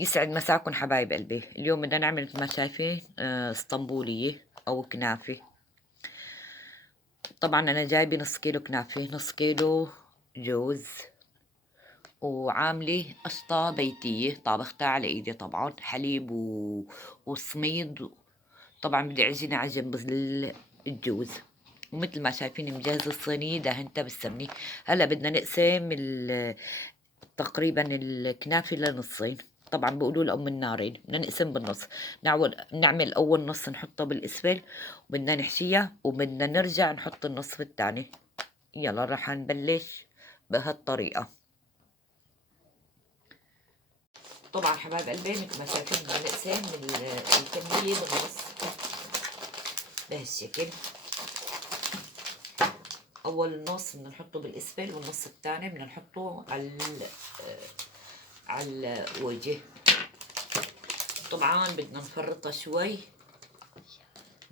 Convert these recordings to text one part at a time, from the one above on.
يسعد مساكم حبايب قلبي. اليوم بدنا نعمل مثل ما شايفين اسطنبولية أو كنافة. طبعا أنا جايبة نص كيلو كنافة، نص كيلو جوز، وعاملة قشطة بيتية طابختها على إيدي، طبعا حليب وسميد. طبعا بدي أعجنها على جنب الجوز، ومثل ما شايفين مجهز الصينية دهنتها بالسمنة. هلا بدنا نقسم تقريبا الكنافة لنصين. طبعا بيقولوا له النارين، بدنا نقسم بالنص. نعمل اول نص نحطه بالاسفل، وبدنا نحشيها، وبدنا نرجع نحط النصف الثاني. يلا راح نبلش بهالطريقة. طبعا حبايب قلبي مثل ما شايفين بدنا نقسم الكمية بالنص بهالشكل. اول نص بدنا نحطه بالاسفل، والنص الثاني بدنا نحطه على الوجه. طبعا بدنا نفرطها شوي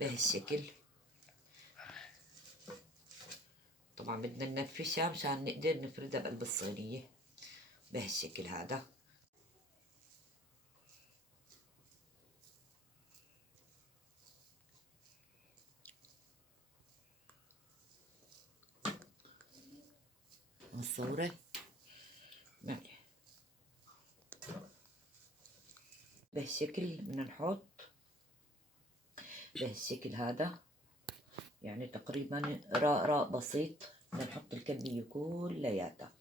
بهالشكل. طبعا بدنا ننفشها مشان نقدر نفردها بقلب الصينية بهالشكل هذا. الصورة بهالشكل بدنا نحط بهالشكل هذا، يعني تقريبا راء بسيط. بدنا نحط الكمية كلياتها.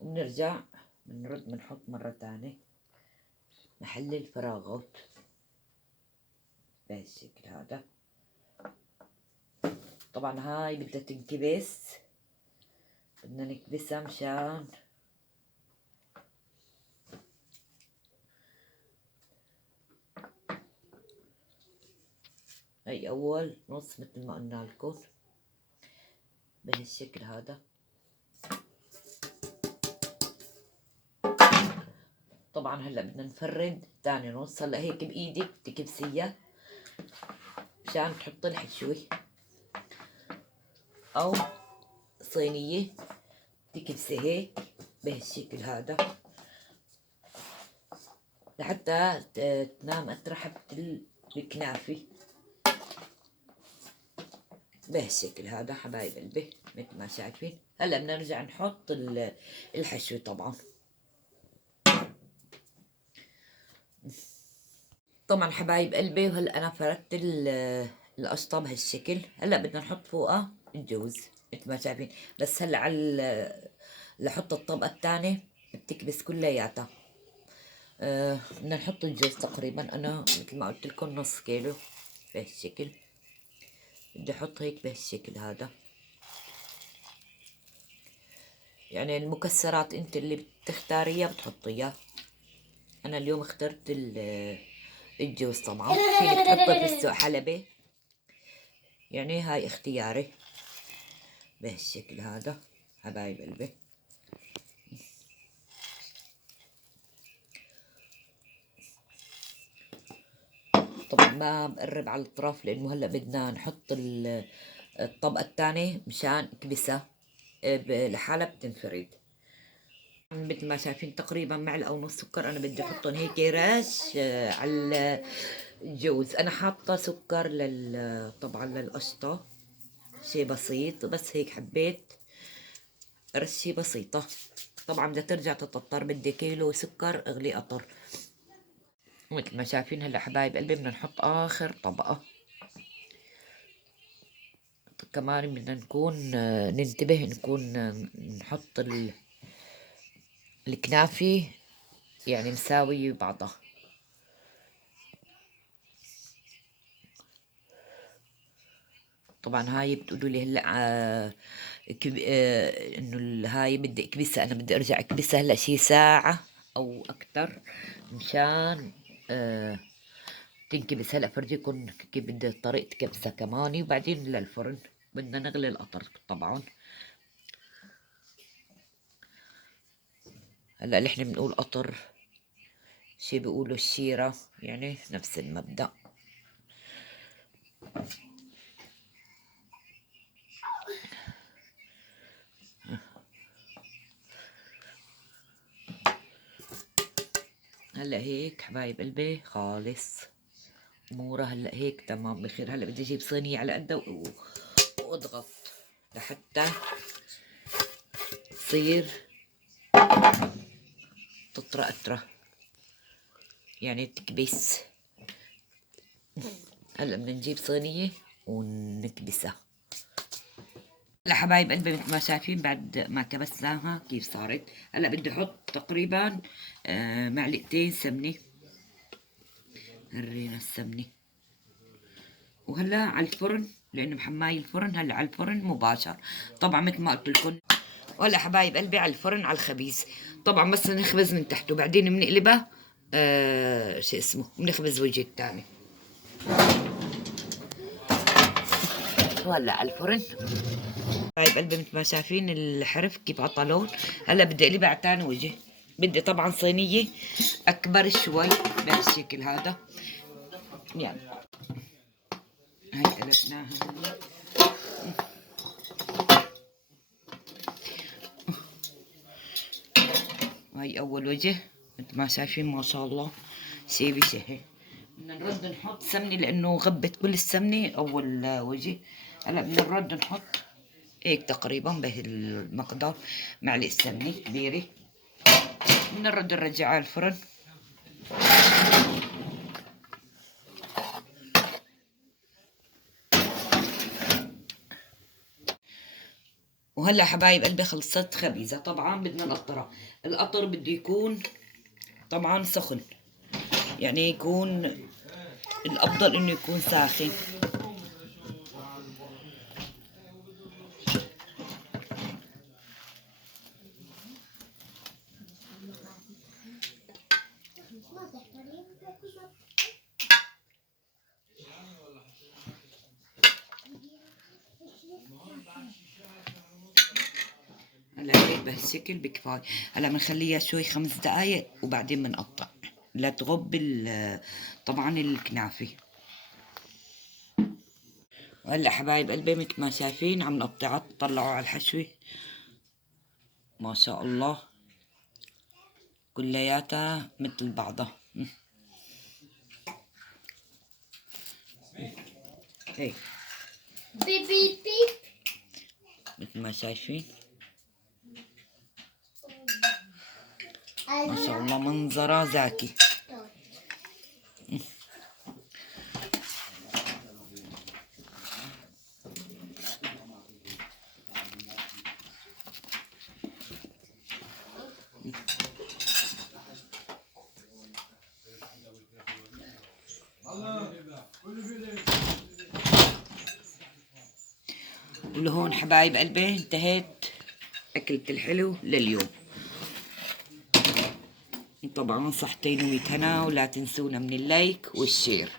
وبنرجع بنرد بنحط مرة تانية محل الفراغات بهالشكل هذا. طبعا هاي بدها تنكبس، بدنا نكبسها مشان هاي اول نص مثل ما قلنا لكم بهالشكل هذا. طبعا هلا بدنا نفرد تاني نص. هلا هيك بايدك تكبسيها مشان تحط الحشوة، او صينية تكبسي هيك بهالشكل هذا لحتى تنام أطرح الكنافة بهالشكل هذا حبايب قلبي مثل ما شايفين. هلا بدنا نرجع نحط الحشو. طبعا حبايب قلبي، وهلا انا فردت القشطه بهالشكل. هلا بدنا نحط فوقها الجوز مثل ما شايفين. بس هلا لحط الطبقه الثانيه بتكبس كلياتها. بدنا نحط الجوز تقريبا، انا مثل ما قلت لكم نص كيلو بهالشكل. بدي احط هيك بهالشكل هذا. يعني المكسرات انت اللي بتختاريها بتحطيها. انا اليوم اخترت الجوز. طبعا فينك تحطي في السوق حلبة، يعني هاي اختياري بهالشكل هذا حبايب قلبي. طبعا ما بقرب على الطرف لانه هلا بدنا نحط الطبقة الثانية مشان كبسة لحالها بتنفرد. مثل ما شايفين تقريبا معلقة ونص سكر. انا بدي احطهم هيك رش على الجوز. انا حاطة سكر طبعا للقشطة شي بسيط، بس هيك حبيت رشة بسيطة. طبعا بدها ترجع تتطر. بدي كيلو سكر اغلي قطر مثل ما شايفين. هلا حبايب قلبي بدنا نحط اخر طبقة كمان. بدنا نكون ننتبه نكون نحط الكنافة يعني مساوية بعضها. طبعا هاي بتقولوا لي هلا انه هاي بدي اكبسها. انا بدي ارجع اكبسها هلا شي ساعة او اكتر مشان تنكبس. هلا فرجيكم كيف بدي طريقة كبسة كمان. وبعدين للفرن بدنا نغلي القطر. طبعا هلا اللي احنا بنقول قطر شي بيقولوا الشيرة، يعني نفس المبدأ. هلا هيك حبايب قلبي خالص اموره هلا هيك تمام بخير. هلا بدي اجيب صينيه على قدها واضغط لحتى تصير تطرى أطرى، يعني تكبس. هلا بدنا نجيب صينيه ونكبسها. هلا حبايب قلبي مثل ما شايفين بعد ما كبسناها كيف صارت. هلا بدي احط تقريبا معلقتين سمنه. هرينا السمنه وهلا على الفرن لانه محماي الفرن. هلا على الفرن مباشر طبعا مثل ما قلت لكم. وهلا حبايب قلبي على الفرن على الخبيز طبعا، بس نخبز من تحت وبعدين بنقلبها شو اسمه بنخبز وجه الثاني. وهلا على الفرن حبايب قلبي مثل ما شايفين الحرف كيف عطى لون. هلا بدي اقلبها على ثاني وجه. بدي طبعا صينيه اكبر شوي بهالشكل هذا. يعني هاي قلبناها. هاي اول وجه مثل ما شايفين ما شاء الله شي بشهي. بدنا نرد نحط سمنه لانه غبت كل السمنه اول وجه. هلا بدنا نرد نحط هيك تقريبا بهالمقدار معلقه سمنه كبيره. بدنا نرد نرجعها على الفرن. وهلا حبايب قلبي خلصت خبيزه. طبعا بدنا نقطرها. القطر بده يكون طبعا سخن، يعني يكون الافضل انه يكون ساخن. هلا هيك بهالشكل بكفاية. هلا بنخليها شوي 5 دقايق وبعدين بنقطع لتغب طبعا الكنافة. وهلا حبايب قلبي مثل ما شايفين عم نقطعها. طلعوا على الحشوة ما شاء الله كلياتها مثل بعضها. هيك بيب بيب بيب مثل ما شايفين ما شاء الله منظرها زاكي. ولهون حبايب قلبي انتهت أكلة الحلو لليوم. طبعا صحتين وميت هنا، ولا تنسونا من اللايك والشير.